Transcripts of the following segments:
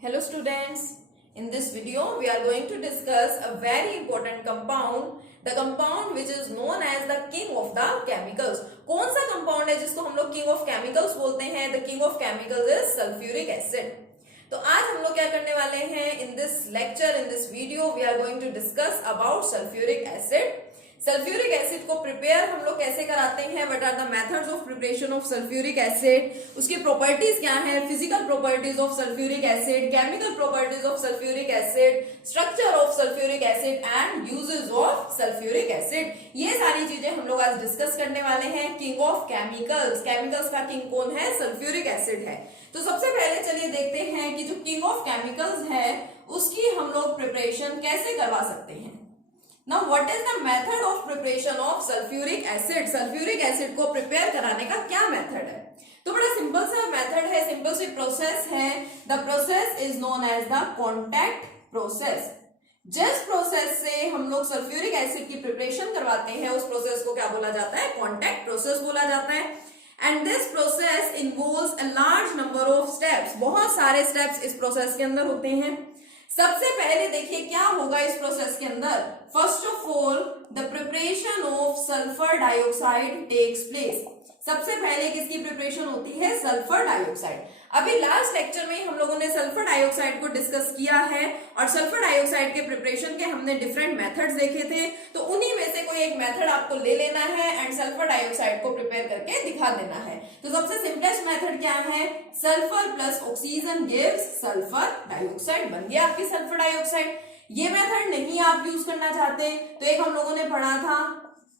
Hello students, in this video we are going to discuss a very important compound, the compound which is known as the king of the chemicals. कौन सा compound है जिसको हम लोग king of chemicals बोलते हैं? The king of chemicals is sulfuric acid. तो आज हम लोग क्या करने वाले हैं? In this lecture, in this video we are going to discuss about sulfuric acid. Sulphuric acid को प्रिपेयर हम लोग कैसे कराते हैं, what are the methods of preparation of sulphuric acid, उसकी प्रॉपर्टीज क्या है, physical properties of sulphuric acid, chemical properties of sulphuric acid, structure of sulphuric acid and uses of sulphuric acid, ये सारी चीजें हम लोग आज डिस्कस करने वाले हैं. किंग ऑफ केमिकल्स, केमिकल्स का किंग कौन है? सल्फ्यूरिक एसिड है. तो सबसे पहले चलिए देखते हैं कि जो किंग ऑफ केमिकल्स है उसकी हम लोग प्रिपरेशन कैसे करवा सकते हैं. Now what is the method of preparation of sulfuric acid? Sulphuric acid को प्रिपेयर कराने का क्या मेथड है? तो बड़ा सिंपल सा मेथड है, सिंपल सी प्रोसेस है. The process is known as the contact process. जिस प्रोसेस से हम लोग सल्फ्यूरिक एसिड की प्रिपरेशन करवाते हैं उस प्रोसेस को क्या बोला जाता है? कॉन्टैक्ट प्रोसेस बोला जाता है. And this process involves a large number of steps. बहुत सारे स्टेप्स इस प्रोसेस के अंदर होते हैं. सबसे पहले देखिए क्या होगा इस प्रोसेस के अंदर. First of all the preparation of sulphur dioxide takes place. सबसे पहले किसकी प्रिपरेशन होती है? Sulphur dioxide. अभी लास्ट लेक्चर में हम लोगों ने सल्फर डाइऑक्साइड को डिस्कस किया है और सल्फर डाइऑक्साइड के प्रिपरेशन के हमने डिफरेंट मेथड्स देखे थे. तो उन्हीं में से कोई एक मेथड आपको ले लेना है एंड सल्फर डाइऑक्साइड को प्रिपेयर करके दिखा देना है. तो सबसे सिंपलेस्ट मेथड क्या है? Sulphur plus oxygen gives sulphur dioxide. बन गया आपकी सल्फर डाइऑक्साइड. ये मेथड नहीं आप यूज करना चाहते तो एक हम लोगों ने पढ़ा था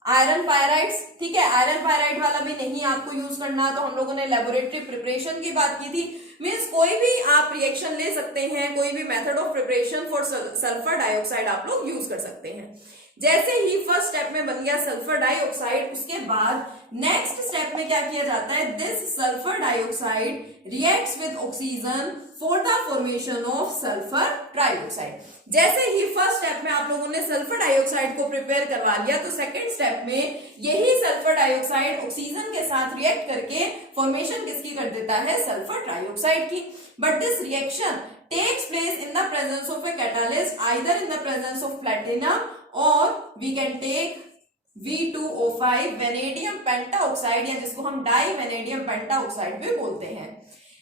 आयरन पायराइड्स. ठीक है, आयरन पायराइड वाला भी नहीं आपको यूज करना. तो हम लोगों ने लेबोरेटरी प्रिपरेशन की बात की थी. मींस कोई भी आप रिएक्शन ले सकते हैं, कोई भी method of preparation for sulphur dioxide आप लोग यूज कर सकते हैं. जैसे ही फर्स्ट स्टेप में बन गया सल्फर डाइऑक्साइड, उसके बाद नेक्स्ट स्टेप में क्या किया जाता है? This sulphur dioxide reacts with oxygen for the formation of sulphur trioxide. जैसे ही फर्स्ट स्टेप में आप लोगों ने सल्फर डाइऑक्साइड को प्रिपेयर करवा लिया तो सेकंड स्टेप में यही सल्फर डाइऑक्साइड ऑक्सीजन के साथ रिएक्ट करके फॉर्मेशन किसकी कर देता है? सल्फर ट्राइऑक्साइड की. But this reaction takes place in the presence of a catalyst, either in the presence of platinum or we can take V2O5 vanadium pentoxide, या जिसको हम डाई वेनेडियम पेंटाऑक्साइड भी बोलते हैं.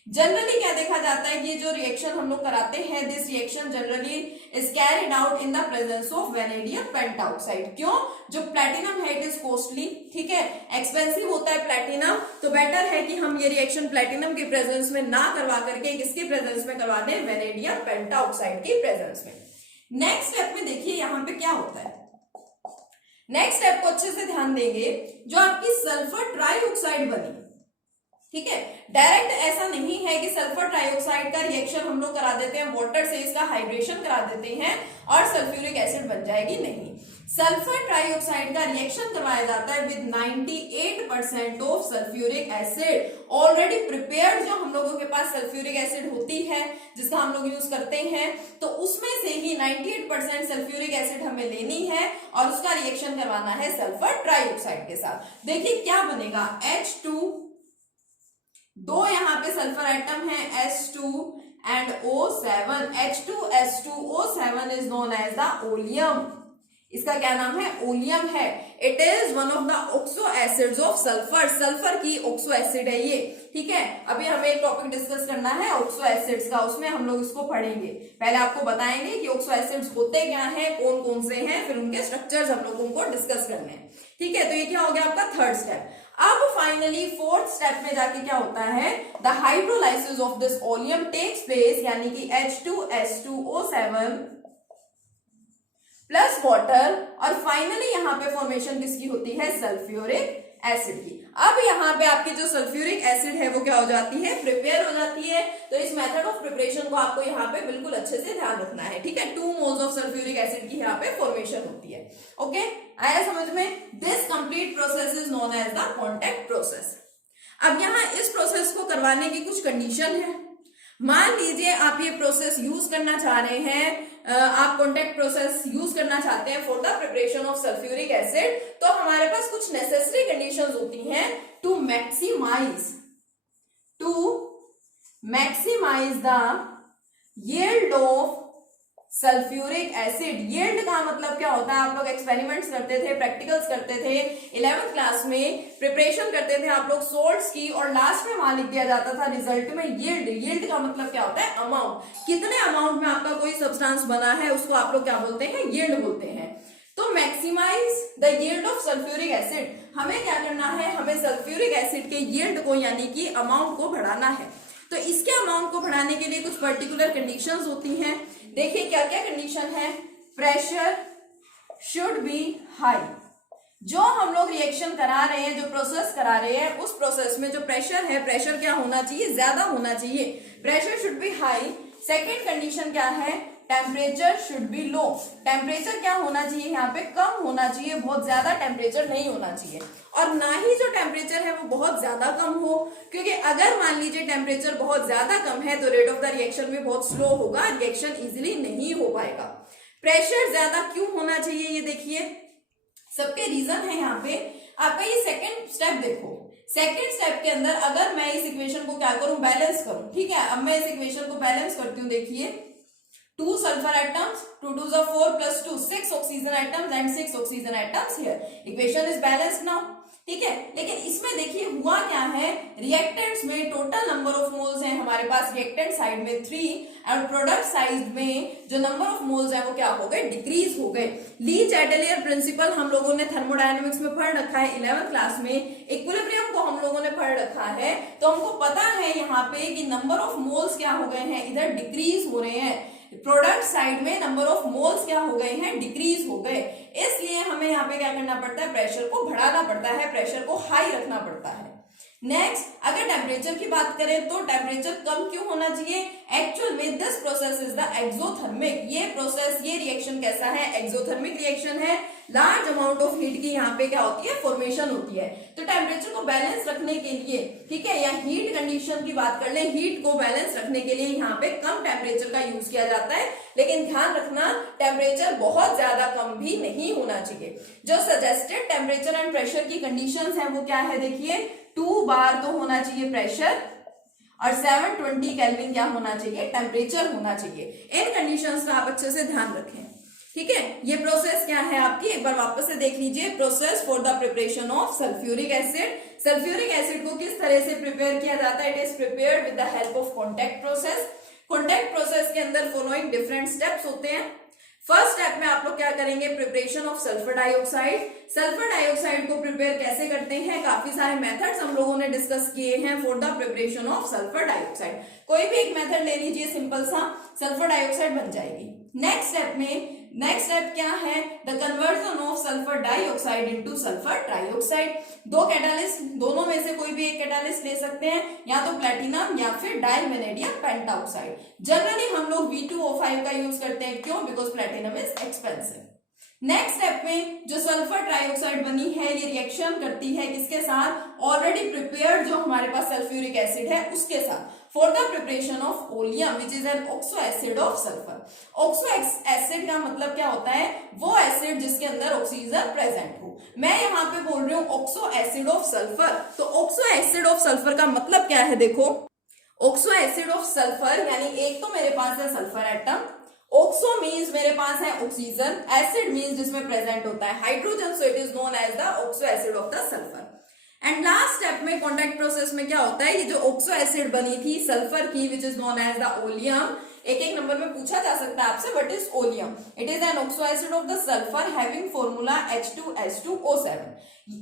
जनरली क्या देखा जाता है कि ये जो रिएक्शन हम लोग कराते हैं, this reaction generally is carried out in the presence of vanadium pentoxide. क्यों? जो प्लैटिनम है इट इज कॉस्टली. ठीक है, एक्सपेंसिव होता है प्लैटिनम. तो बेटर है कि हम ये रिएक्शन प्लैटिनम के प्रेजेंस में ना करवा करके किसके प्रेजेंस में करवा दें? वेनेडियम पेंटाऑक्साइड के प्रेजेंस में. नेक्स्ट स्टेप में देखिए यहाँ पे क्या होता है. नेक्स्ट स्टेप को अच्छे से ध्यान देंगे. जो आपकी सल्फर ट्राइऑक्साइड बनी, ठीक है, डायरेक्ट ऐसा नहीं है कि सल्फर ट्राइऑक्साइड का रिएक्शन हम लोग करा देते हैं वाटर से, इसका हाइड्रेशन करा देते हैं और सल्फ्यूरिक एसिड बन जाएगी. नहीं, सल्फर ट्राइऑक्साइड का रिएक्शन करवाया जाता है with 98% of sulphuric acid. Already prepared जो हम लोगों के पास सल्फ्यूरिक एसिड होती है जिसका हम लोग यूज करते हैं, तो उसमें से ही 98% सल्फ्यूरिक एसिड हमें लेनी है और उसका रिएक्शन करवाना है सल्फर ट्राइऑक्साइड के साथ. देखिए क्या बनेगा. H2, दो यहाँ पे सल्फर एटम है S2 and O7. H2S2O7 is known as the oleum. इसका क्या नाम है? ओलियम है. It is one of the oxo acids of sulphur. Sulphur की ऑक्सो एसिड है ये. ठीक है, अभी हमें एक टॉपिक डिस्कस करना है ऑक्सो एसिड्स का, उसमें हम लोग इसको पढ़ेंगे. पहले आपको बताएंगे कि ऑक्सो एसिड्स होते क्या हैं, कौन कौन से हैं, फिर उनके स्ट्रक्चर्स हम लोगों को डिस्कस करने हैं. ठीक है, तो ये क्या हो गया आपका थर्ड स्टेप. अब फाइनली फोर्थ स्टेप में जाके क्या होता है? The hydrolysis of this oleum takes place, यानी कि H2S2O7 प्लस वाटर, और फाइनली यहाँ पे फॉर्मेशन किसकी होती है? सल्फ्यूरिक एसिड की. अब यहाँ पे आपकी जो सल्फ्यूरिक एसिड है वो क्या हो जाती है? प्रिपेयर हो जाती है. तो इस मेथड ऑफ प्रिपरेशन को आपको यहाँ पे बिल्कुल अच्छे से ध्यान रखना है. ठीक है, 2 मोल्स ऑफ सल्फ्यूरिक एसिड की यहाँ पे फॉर्मेशन होती है. ओके, आया समझ में? This complete process is known as the contact process. अब यहाँ इस प्रोसेस को करवाने की कुछ कंडीशन है. मान लीजिए आप ये प्रोसेस यूज करना चाह रहे हैं, आप कॉन्टैक्ट प्रोसेस यूज करना चाहते हैं for the preparation of sulphuric acid, तो हमारे पास कुछ नेसेसरी कंडीशंस होती हैं to maximise the yield of sulphuric acid. Yield का मतलब क्या होता है, आप लोग एक्सपेरिमेंट्स करते थे, प्रैक्टिकल्स करते थे 11th क्लास में, प्रिपरेशन करते थे आप लोग सोल्ट्स की, और लास्ट में वहां लिख दिया जाता था रिजल्ट में यील्ड। यील्ड का मतलब क्या होता है, अमाउंट, कितने अमाउंट में आपका कोई सब्सटेंस बना है उसको आप लोग क्या बोलते हैं, यील्ड बोलते हैं। तो maximise the yield of sulphuric acid, हमें क्या करना है, हमें सल्फ्यूरिक एसिड के यील्ड को यानी कि अमाउंट को बढ़ाना है। तो इसके अमाउंट को बढ़ाने के लिए कुछ पर्टिकुलर कंडीशंस होती हैं। देखिए क्या क्या कंडीशन है, प्रेशर शुड बी हाई, जो हम लोग रिएक्शन करा रहे हैं, जो प्रोसेस करा रहे हैं, उस प्रोसेस में जो प्रेशर है, प्रेशर क्या होना चाहिए, ज्यादा होना चाहिए, pressure should be high. Second condition क्या है, temperature should be low, temperature क्या होना चाहिए, यहाँ पे कम होना चाहिए, बहुत ज्यादा टेम्परेचर नहीं होना चाहिए, और ना ही जो टेम्परेचर है वो बहुत ज्यादा कम हो, क्योंकि अगर मान लीजिए टेम्परेचर बहुत ज्यादा कम है तो रेट ऑफ द रिएक्शन भी बहुत स्लो होगा, रिएक्शन इजिली नहीं हो पाएगा। प्रेशर ज्यादा क्यों होना चाहिए, ये देखिए सबके रीजन है यहाँ पे। आपका ये सेकेंड स्टेप देखो, सेकेंड स्टेप के अंदर अगर मैं इस इक्वेशन को क्या करूं, बैलेंस करूं, ठीक है। अब मैं इस इक्वेशन को बैलेंस करती हूँ, देखिए 2 sulfur atoms, 2 2s are 4 plus 2, 6 oxygen atoms and 6 oxygen atoms here. Equation is balanced now. ठीक है, लेकिन इसमें देखिए हुआ क्या है, रिएक्टेंट्स में टोटल नंबर ऑफ मोल्स हैं हमारे पास, रिएक्टेंट साइड में 3 और प्रोडक्ट साइड में जो नंबर ऑफ मोल्स हैं वो क्या हो गए, डिक्रीज हो गए। ली चैटेलियर प्रिंसिपल हम लोगों ने थर्मोडायनेमिक्स में पढ़ रखा है 11th क्लास में, इक्विलिब्रियम को हम लोगों ने पढ़ रखा है, तो हमको पता है यहाँ पे कि नंबर ऑफ मोल्स क्या हो गए हैं, इधर डिक्रीज हो रहे हैं, प्रोडक्ट साइड में नंबर ऑफ मोल्स क्या हो गए हैं, डिक्रीज हो गए। इसलिए हमें यहाँ पे क्या करना पड़ता है, प्रेशर को बढ़ाना पड़ता है, प्रेशर को हाई रखना पड़ता है। नेक्स्ट, अगर टेम्परेचर की बात करें तो टेम्परेचर कम क्यों होना चाहिए, एक्चुअल में this process is the exothermic, ये प्रोसेस, ये रिएक्शन कैसा है, एक्सोथर्मिक रिएक्शन है। लार्ज अमाउंट ऑफ हीट की यहाँ पे क्या होती है, फॉर्मेशन होती है। तो टेम्परेचर को बैलेंस रखने के लिए, ठीक है, या हीट कंडीशन की बात कर ले, हीट को बैलेंस रखने के लिए यहाँ पे कम टेम्परेचर का यूज किया जाता है, लेकिन ध्यान रखना टेम्परेचर बहुत ज्यादा कम भी नहीं होना चाहिए। जो सजेस्टेड टेम्परेचर एंड प्रेशर की कंडीशंस है वो क्या है, देखिए 2 बार तो होना चाहिए प्रेशर, और 720 केल्विन क्या होना चाहिए, टेम्परेचर होना चाहिए। इन कंडीशंस का आप अच्छे से ध्यान रखें, ठीक है। ये प्रोसेस क्या है आपकी, एक बार वापस से देख लीजिए, process for the preparation of sulphuric acid. Sulphuric acid को किस तरह से प्रिपेयर किया जाता है, it is prepared with the help of contact process. Contact process के अंदर फॉलोइंग डिफरेंट स्टेप्स होते हैं। फर्स्ट स्टेप में आप लोग क्या करेंगे, preparation of sulphur dioxide. Sulphur dioxide को प्रिपेयर कैसे करते हैं, काफी सारे मेथड्स हम लोगों ने डिस्कस किए हैं for the preparation of sulphur dioxide. कोई भी एक मेथड ले लीजिए, सिंपल सा, सल्फर डाइऑक्साइड बन जाएगी। नेक्स्ट स्टेप क्या है, the conversion of sulphur dioxide into sulphur trioxide. दो कैटालिस्ट, दोनों में से कोई भी एक कैटालिस्ट ले सकते हैं, या तो प्लेटिनम या फिर डाइवेनेडियम पेंटाऑक्साइड। जनरली हम लोग V2O5 का यूज करते हैं, क्यों, because platinum is expensive. Next step में जो सल्फर ट्राइऑक्साइड बनी है, ये रिएक्शन करती है किसके साथ, ऑलरेडी प्रिपेयर्ड जो हमारे पास सल्फ्यूरिक एसिड है उसके साथ, for the preparation of oleum which is an oxo acid of sulphur. Oxo acid का मतलब क्या होता है, वो एसिड जिसके अंदर ऑक्सीजन प्रेजेंट हो। मैं यहाँ पे बोल रही हूँ ऑक्सो एसिड ऑफ सल्फर, तो ऑक्सो एसिड ऑफ सल्फर का मतलब क्या है, देखो ऑक्सो एसिड ऑफ सल्फर यानी एक तो मेरे पास है सल्फर एटम, ऑक्सो मीन्स मेरे पास है ऑक्सीजन, एसिड मीन्स जिसमें प्रेजेंट होता है hydrogen, so it is known as the oxo acid of the sulphur. And last step में कॉन्टैक्ट प्रोसेस में क्या होता है, ये जो ऑक्सो एसिड बनी थी सल्फर की which is known as the oleum, एक एक नंबर में पूछा जा सकता है आपसे, what is oleum, it is an oxo acid of the sulphur having formula H2S2O7।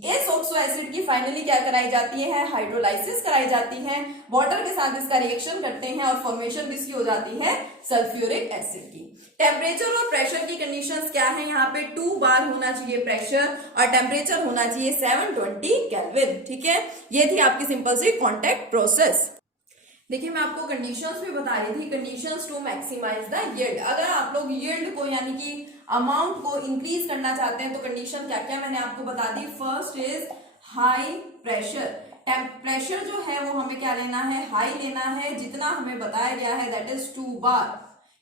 इस ऑक्सो एसिड की फाइनली क्या कराई जाती है, हाइड्रोलाइसिस कराई जाती है, वाटर के साथ इसका रिएक्शन करते हैं और फॉर्मेशन किसकी हो जाती है, सल्फ्यूरिक एसिड की। टेम्परेचर और प्रेशर की कंडीशंस क्या है, यहाँ पे 2 बार होना चाहिए प्रेशर और टेम्परेचर होना चाहिए 720 केल्विन, ठीक है। ये थी आपकी सिंपल सी कॉन्टैक्ट प्रोसेस। देखिए मैं आपको कंडीशंस भी बता रही थी, conditions to maximise the yield. अगर आप लोग यील्ड को यानी कि अमाउंट को इंक्रीज करना चाहते हैं तो कंडीशन क्या क्या मैंने आपको बता दी। First is high pressure, pressure जो है वो हमें क्या लेना है, हाई लेना है, जितना हमें बताया गया है दैट इज 2 बार,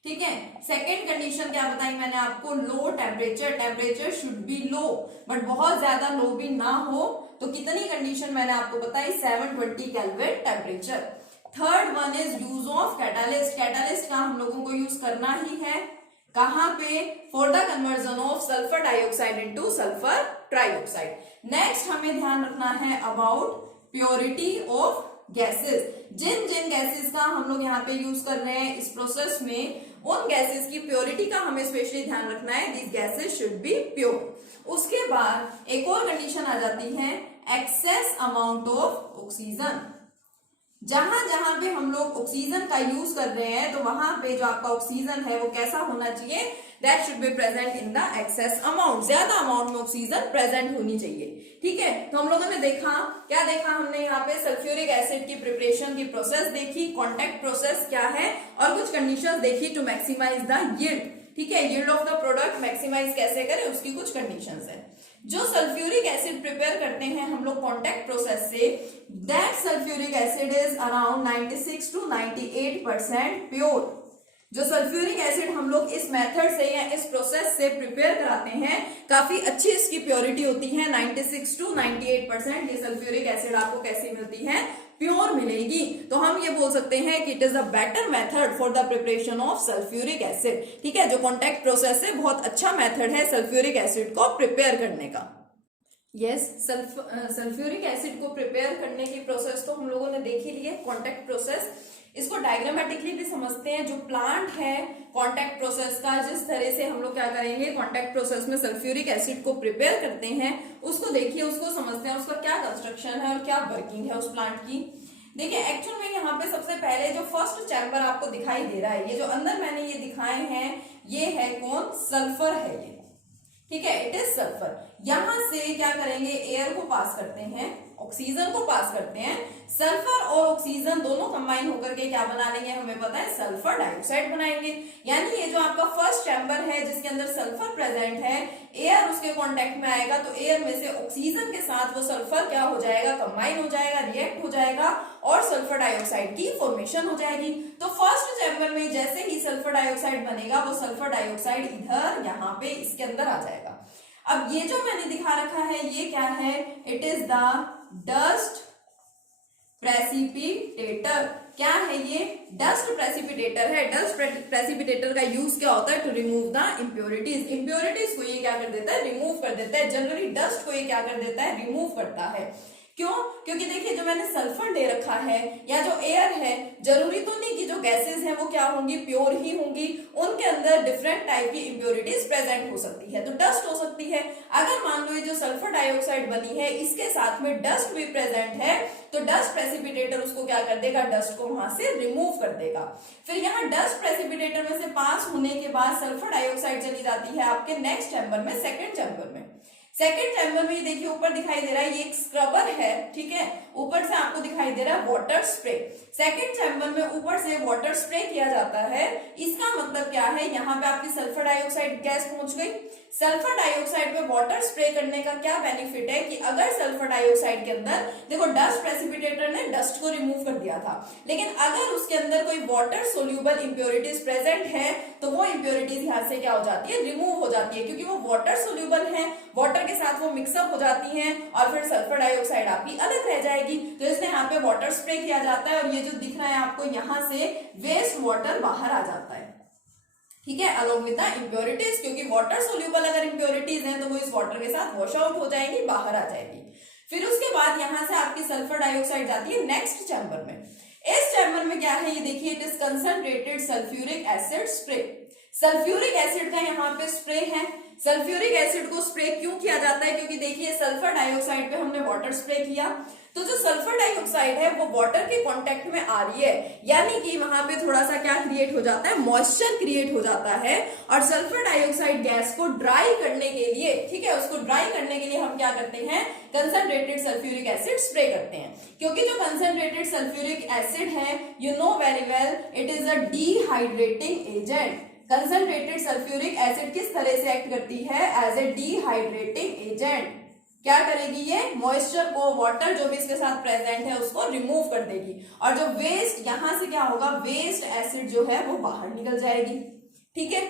ठीक है। सेकेंड कंडीशन क्या बताई मैंने आपको, low temperature, temperature should be low but बहुत ज्यादा लो भी ना हो, तो कितनी कंडीशन मैंने आपको बताई, 720 kelvin temperature. Third one is use of catalyst. Catalyst का हम लोगों को यूज करना ही है, कहां पे? For the conversion of sulphur dioxide into sulphur trioxide. Next हमें ध्यान रखना है अबाउट प्योरिटी ऑफ गैसेस। जिन जिन गैसेस का हम लोग यहाँ पे यूज कर रहे हैं इस प्रोसेस में, उन गैसेस की प्योरिटी का हमें स्पेशली ध्यान रखना है। This gases should be pure. उसके बाद एक और कंडीशन आ जाती है, एक्सेस अमाउंट ऑफ ऑक्सीजन। जहां जहां पे हम लोग ऑक्सीजन का यूज कर रहे हैं, तो वहां पे जो आपका ऑक्सीजन है वो कैसा होना चाहिए? That should be present in the excess amount. ज्यादा अमाउंट में ऑक्सीजन प्रेजेंट होनी चाहिए, ठीक है। तो हम लोगों ने देखा, क्या देखा हमने यहाँ पे? सल्फ्यूरिक एसिड की प्रिपरेशन की प्रोसेस देखी, कॉन्टैक्ट प्रोसेस क्या है, और कुछ कंडीशंस देखी टू मैक्सिमाइज द यील्ड, ठीक है। Yield of the product maximise कैसे करें, उसकी कुछ कंडीशंस है। जो सल्फ्यूरिक एसिड प्रिपेयर करते हैं हम लोग कॉन्टैक्ट प्रोसेस से, that sulphuric acid is around 96 to 98% pure. जो सल्फ्यूरिक एसिड हम लोग इस मेथड से या इस प्रोसेस से प्रिपेयर कराते हैं, काफी अच्छी इसकी प्योरिटी होती है, 96 to 98%। ये सल्फ्यूरिक एसिड आपको कैसी मिलती है? प्योर मिलेगी। तो हम ये बोल सकते हैं कि it is a better method for the preparation of sulphuric acid, ठीक है। जो कॉन्टैक्ट प्रोसेस है बहुत अच्छा मेथड है सल्फ्यूरिक एसिड को प्रिपेयर करने का। यस, सल्फ्यूरिक एसिड को प्रिपेयर करने की प्रोसेस तो हम लोगों ने देख ही ली है, कॉन्टैक्ट प्रोसेस। इसको डायग्रामेटिकली भी समझते हैं। जो प्लांट है कॉन्टैक्ट प्रोसेस का, जिस तरह से हम लोग क्या करेंगे कॉन्टैक्ट प्रोसेस में सल्फ्यूरिक एसिड को प्रिपेयर करते हैं, उसको देखिए, उसको समझते हैं, उसका क्या कंस्ट्रक्शन है और क्या वर्किंग है उस प्लांट की। देखिए एक्चुअल में यहाँ पे सबसे पहले जो फर्स्ट चैम्बर आपको दिखाई दे रहा है, ये जो अंदर मैंने ये दिखाए हैं, ये है कौन? सल्फर है ये, ठीक है, इट इज सल्फर। यहां से क्या करेंगे? एयर को पास करते हैं, ऑक्सीजन को पास करते हैं। सल्फर और ऑक्सीजन दोनों कंबाइन होकर के क्या बना लेंगे? हमें पता है सल्फर डाइऑक्साइड बनाएंगे। यानी ये जो आपका फर्स्ट चैम्बर है जिसके अंदर सल्फर प्रेजेंट है, एयर उसके कांटेक्ट में आएगा तो एयर में से ऑक्सीजन के साथ वो सल्फर क्या हो जाएगा? कंबाइन हो जाएगा, रिएक्ट हो जाएगा और सल्फर डाइऑक्साइड की फॉर्मेशन हो जाएगी। तो फर्स्ट चैम्बर में जैसे ही सल्फर डाइऑक्साइड बनेगा, वो सल्फर डाइऑक्साइड इधर यहाँ पे इसके अंदर आ जाएगा। अब ये जो मैंने दिखा रखा है ये क्या है? It is the dust precipitator. क्या है ये? डस्ट प्रेसिपिटेटर है। डस्ट प्रेसिपिटेटर का यूज क्या होता है? To remove the impurities. Impurities को ये क्या कर देता है? रिमूव कर देता है। जनरली डस्ट को ये क्या कर देता है? रिमूव करता है। क्यों? क्योंकि देखिए जो मैंने सल्फर ले रखा है या जो एयर है, जरूरी तो नहीं कि जो गैसेस हैं वो क्या होंगी? प्योर ही होंगी। उनके अंदर डिफरेंट टाइप की इम्प्योरिटीज प्रेजेंट हो सकती है, तो डस्ट हो सकती है। अगर मान लो ये जो सल्फर डाइऑक्साइड बनी है इसके साथ में डस्ट भी प्रेजेंट है, तो डस्ट प्रेसिपिटेटर उसको क्या कर देगा? डस्ट को वहां से रिमूव कर देगा। फिर यहाँ डस्ट प्रेसिपिटेटर में से पास होने के बाद सल्फर डाइऑक्साइड चली जाती है आपके नेक्स्ट चैम्बर में, सेकेंड चैम्बर में। सेकेंड चैम्बर में ये देखिए ऊपर दिखाई दे रहा है, ये एक स्क्रबर है, ठीक है। ऊपर से आपको दिखाई दे रहा है वाटर स्प्रे। सेकेंड चैम्बर में ऊपर से वाटर स्प्रे किया जाता है। इसका मतलब क्या है? यहाँ पे आपकी सल्फर डाइऑक्साइड गैस पहुंच गई। सल्फर डाइऑक्साइड पे वाटर स्प्रे करने का क्या बेनिफिट है कि अगर सल्फर डाइऑक्साइड के अंदर, देखो डस्ट प्रेसिपिटेटर ने डस्ट को रिमूव कर दिया था, लेकिन अगर उसके अंदर कोई वाटर सोल्यूबल इंप्योरिटीज प्रेजेंट है तो वो इंप्योरिटीज यहाँ से क्या हो जाती है? रिमूव हो जाती है, क्योंकि वो वाटर सोल्यूबल है, वाटर के साथ वो मिक्सअप हो जाती हैं और फिर सल्फर डाइऑक्साइड आपकी अलग रह जाएगी। तो इसलिए यहाँ पे वाटर स्प्रे किया जाता है और ये जो दिख रहा है आपको यहाँ से वेस्ट वाटर बाहर आ जाता है, ठीक है, अलोंग विद द इम्प्योरिटीज। क्योंकि वाटर सोल्यूबल अगर इम्प्योरिटीज हैं तो वो इस वाटर के साथ वॉश आउट हो जाएंगी, बाहर आ जाएगी। फिर उसके बाद यहाँ से आपकी सल्फर डाइऑक्साइड जाती है नेक्स्ट चैम्बर में। इस चैम्बर में क्या है? ये देखिए, it is concentrated sulphuric acid spray. Sulphuric acid का यहाँ पे स्प्रे है। सल्फ्यूरिक एसिड को स्प्रे क्यों किया जाता है? क्योंकि देखिए सल्फर डाइऑक्साइड पे हमने वाटर स्प्रे किया, तो जो सल्फर डाइऑक्साइड है वो वाटर के कांटेक्ट में आ रही है, यानी कि वहां पे थोड़ा सा क्या क्रिएट हो जाता है? मॉइस्चर क्रिएट हो जाता है। और सल्फर डाइऑक्साइड गैस को ड्राई करने के लिए, ठीक है, उसको ड्राई करने के लिए हम क्या करते हैं? कंसंट्रेटेड सल्फ्यूरिक एसिड स्प्रे करते हैं। क्योंकि जो कंसंट्रेटेड सल्फ्यूरिक एसिड है, you know very well, it is a dehydrating agent. Concentrated sulphuric acid किस तरह से एक्ट करती है? As a dehydrating agent. क्या करेगी ये? मॉइस्चर को, वाटर जो भी इसके साथ प्रेजेंट है उसको रिमूव कर देगी, और जो वेस्ट यहां से क्या होगा? वेस्ट एसिड जो है वो बाहर निकल जाएगी, ठीक है।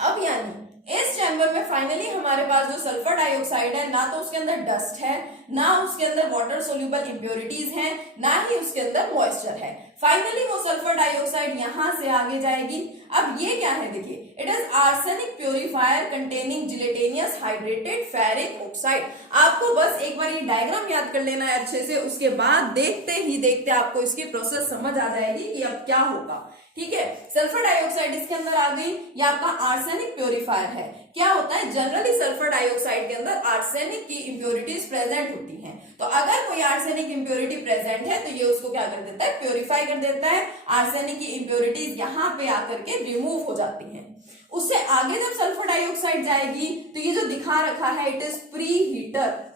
अब यानी इस चैम्बर में फाइनली हमारे पास जो सल्फर डाइऑक्साइड है, ना तो उसके अंदर डस्ट है, ना उसके अंदर वाटर सोल्यूबल इंप्योरिटीज हैं, ना ही उसके अंदर मॉइस्चर है। फाइनली वो सल्फर डाइऑक्साइड यहां से आगे जाएगी। अब ये क्या है, देखिए, it is arsenic purifier containing gelatinous hydrated ferric oxide. आपको बस एक बार ये डायग्राम याद कर लेना है अच्छे से, उसके बाद देखते ही देखते आपको इसकी प्रोसेस समझ आ जाएगी कि अब क्या होगा। ठीक है, सल्फर डाइऑक्साइड इसके अंदर आ गई, ये आपका आर्सेनिक प्योरीफायर है। क्या होता है, जनरली सल्फर डाइऑक्साइड के अंदर आर्सेनिक की इंप्योरिटीज प्रेजेंट होती हैं। तो अगर कोई आर्सेनिक इंप्योरिटी प्रेजेंट है तो ये उसको क्या कर देता है, प्योरीफाई कर देता है। आर्सेनिक की इंप्योरिटीज यहाँ पे आकर के रिमूव हो जाती हैं। उससे आगे जब सल्फर डाइऑक्साइड जाएगी तो ये जो दिखा रखा है, इट इज प्री हीटर।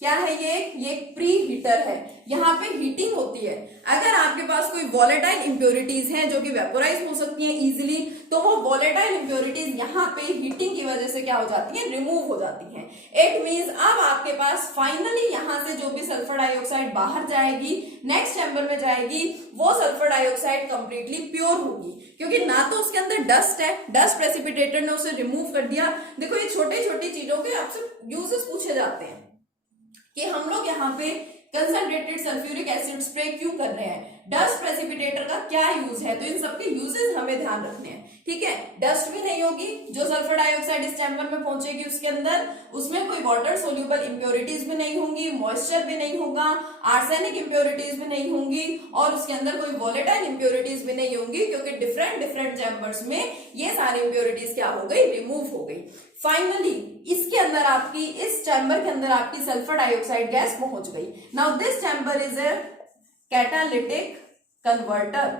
क्या है ये एक प्री हीटर है, यहाँ पे हीटिंग होती है। अगर आपके पास कोई वॉलेटाइल इंप्योरिटीज हैं जो कि वेपोराइज हो सकती हैं इजीली, तो वो वॉलेटाइल इंप्योरिटीज यहाँ पे हीटिंग की वजह से क्या हो जाती है, रिमूव हो जाती हैं। इट मींस अब आपके पास फाइनली यहाँ से जो भी सल्फर डाइऑक्साइड बाहर जाएगी, नेक्स्ट चैम्बर में जाएगी, वो सल्फर डाइऑक्साइड कंप्लीटली प्योर होगी, क्योंकि ना तो उसके अंदर डस्ट है, डस्ट प्रेसिपिटेटर ने उसे रिमूव कर दिया। देखो, ये छोटे छोटी चीजों के आपसे यूजेस पूछे जाते हैं कि हम लोग यहाँ पे कंसंट्रेटेड सल्फ्यूरिक एसिड स्प्रे क्यों कर रहे हैं, डस्ट प्रेसिपिटेटर का क्या यूज है, तो इन सबके यूजेस हमें ध्यान रखने हैं। ठीक है, डस्ट भी नहीं होगी, जो सल्फर डाइऑक्साइड इस चैम्बर में पहुंचेगी उसके अंदर, उसमें कोई वाटर सोल्यूबल इंप्योरिटीज भी नहीं होंगी, मॉइस्चर भी नहीं होगा, आर्सेनिक इंप्योरिटीज भी नहीं होंगी, और उसके अंदर कोई वॉलेटाइल इंप्योरिटीज भी नहीं होंगी, क्योंकि डिफरेंट डिफरेंट चैम्बर्स में ये सारी इंप्योरिटीज क्या हो गई, रिमूव हो गई। फाइनली इसके अंदर आपकी, इस चैम्बर के अंदर आपकी सल्फर डाइऑक्साइड गैस पहुंच गई। Now this chamber is a catalytic converter.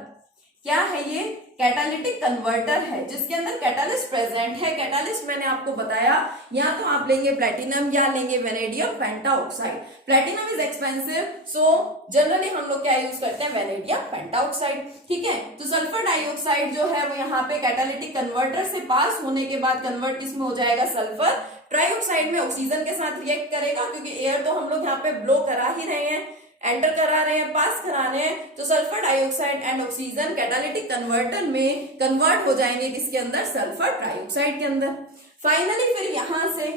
क्या है ये, कैटालिटिक कन्वर्टर है, जिसके अंदर कैटालिस्ट प्रेजेंट है। कैटालिस्ट मैंने आपको बताया, या तो आप लेंगे प्लेटिनम या लेंगे vanadium pentoxide. Platinum is expensive, so generally हम लोग क्या यूज करते हैं, वेनेडियम पेंटाऑक्साइड। ठीक है, तो सल्फर डाइऑक्साइड जो है वो यहाँ पे कैटालिटिक कन्वर्टर से पास होने के बाद कन्वर्ट किसमें हो जाएगा, सल्फर ट्राइऑक्साइड में ऑक्सीजन के साथ रिएक्ट करेगा, क्योंकि एयर तो हम लोग यहाँ पे ब्लो करा ही रहे हैं, एंटर करा रहे हैं, पास करा रहे हैं, तो sulphur dioxide and oxygen catalytic converter में कन्वर्ट हो जाएंगे किसके अंदर, सल्फर ट्राइऑक्साइड के अंदर। फाइनली फिर यहां से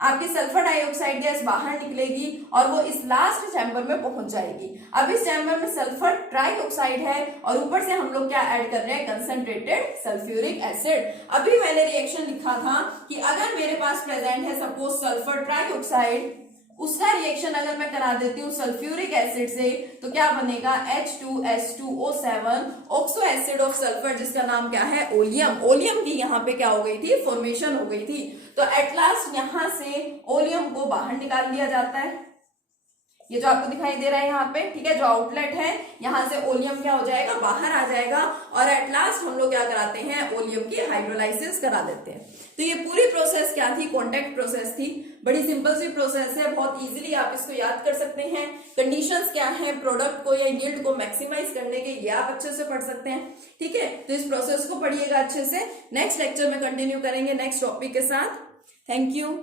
आपकी सल्फर डाइऑक्साइड गैस बाहर निकलेगी और वो इस लास्ट चैम्बर में पहुंच जाएगी। अब इस चैम्बर में सल्फर ट्राइऑक्साइड है और ऊपर से हम लोग क्या ऐड कर रहे हैं, कंसंट्रेटेड सल्फ्यूरिक एसिड। अभी मैंने रिएक्शन लिखा था कि अगर मेरे पास प्रेजेंट है सपोज सल्फर ट्राइऑक्साइड, उसका रिएक्शन अगर मैं करा देती हूँ सल्फ्यूरिक एसिड से, तो क्या बनेगा, H2S2O7 oxo acid of sulphur, जिसका नाम क्या है, ओलियम। ओलियम की यहाँ पे क्या हो गई थी, फॉर्मेशन हो गई थी। तो एट लास्ट यहाँ से ओलियम को बाहर निकाल दिया जाता है, ये जो आपको दिखाई दे रहा है यहाँ पे, ठीक है, जो आउटलेट है, यहाँ से ओलियम क्या हो जाएगा, बाहर आ जाएगा, और एट लास्ट हम लोग क्या कराते हैं, ओलियम की हाइड्रोलाइसिस करा देते हैं। तो ये पूरी प्रोसेस क्या थी, कॉन्टैक्ट प्रोसेस थी। बड़ी सिंपल सी प्रोसेस है, बहुत इजीली आप इसको याद कर सकते हैं। कंडीशंस क्या है, प्रोडक्ट को या यील्ड को मैक्सिमाइज करने के, ये आप अच्छे से पढ़ सकते हैं। ठीक है, तो इस प्रोसेस को पढ़िएगा अच्छे से। नेक्स्ट लेक्चर में कंटिन्यू करेंगे नेक्स्ट टॉपिक के साथ। Thank you.